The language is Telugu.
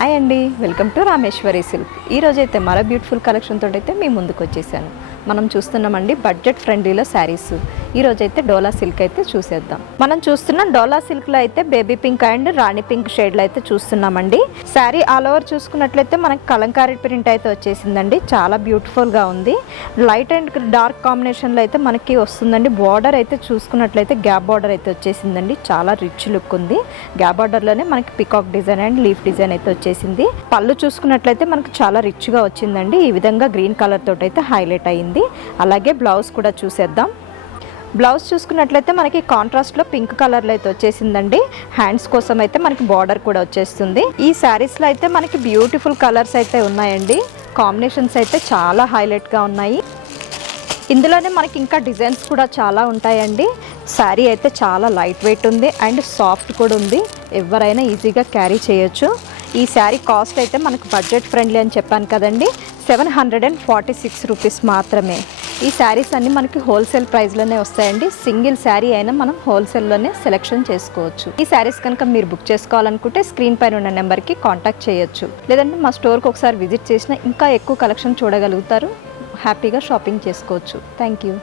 హాయ్ అండి, వెల్కమ్ టు రామేశ్వరి సిల్క్. ఈరోజైతే మరో బ్యూటిఫుల్ కలెక్షన్ తోటైతే మీ ముందుకు వచ్చేసాను. మనం చూస్తున్నామండి బడ్జెట్ ఫ్రెండ్లీలో శారీస్. ఈరోజైతే డోలా సిల్క్ అయితే చూసేద్దాం. మనం చూస్తున్న డోలా సిల్క్లో అయితే baby pink and Rani pink షేడ్లో అయితే చూస్తున్నామండి. శారీ ఆల్ ఓవర్ చూసుకున్నట్లయితే మనకి కలంకారీ ప్రింట్ అయితే వచ్చేసిందండి. చాలా బ్యూటిఫుల్గా ఉంది. లైట్ అండ్ డార్క్ కాంబినేషన్లో అయితే మనకి వస్తుందండి. బార్డర్ అయితే చూసుకున్నట్లయితే గ్యాప్ బార్డర్ అయితే వచ్చేసిందండి. చాలా రిచ్ లుక్ ఉంది. గ్యాప్ బార్డర్లోనే మనకి peacock design and leaf design అయితే వచ్చేసింది. పళ్ళు చూసుకున్నట్లయితే మనకు చాలా రిచ్గా వచ్చిందండి. ఈ విధంగా గ్రీన్ కలర్ తోటి అయితే హైలైట్ అయ్యింది. అలాగే బ్లౌజ్ కూడా చూసేద్దాం. బ్లౌజ్ చూసుకున్నట్లయితే మనకి కాంట్రాస్ట్లో పింక్ కలర్లో అయితే వచ్చేసిందండి. హ్యాండ్స్ కోసం అయితే మనకి బార్డర్ కూడా వచ్చేస్తుంది. ఈ శారీస్లో అయితే మనకి బ్యూటిఫుల్ కలర్స్ అయితే ఉన్నాయండి. కాంబినేషన్స్ అయితే చాలా హైలైట్గా ఉన్నాయి. ఇందులోనే మనకి ఇంకా డిజైన్స్ కూడా చాలా ఉంటాయండి. శారీ అయితే చాలా లైట్ వెయిట్ ఉంది అండ్ సాఫ్ట్ కూడా ఉంది. ఎవరైనా ఈజీగా క్యారీ చేయొచ్చు. ఈ శారీ కాస్ట్ అయితే మనకు బడ్జెట్ ఫ్రెండ్లీ అని చెప్పాను కదండి, 746 రూపీస్ మాత్రమే. ఈ శారీస్ అన్నీ మనకి హోల్సేల్ ప్రైస్లోనే వస్తాయండి. సింగిల్ శారీ అయినా మనం హోల్సేల్లోనే సెలెక్షన్ చేసుకోవచ్చు. ఈ శారీస్ కనుక మీరు బుక్ చేసుకోవాలనుకుంటే స్క్రీన్ పైన ఉన్న నెంబర్కి కాంటాక్ట్ చేయొచ్చు. లేదంటే మా స్టోర్కి ఒకసారి విజిట్ చేసినా ఇంకా ఎక్కువ కలెక్షన్ చూడగలుగుతారు. హ్యాపీగా షాపింగ్ చేసుకోవచ్చు. Thank you.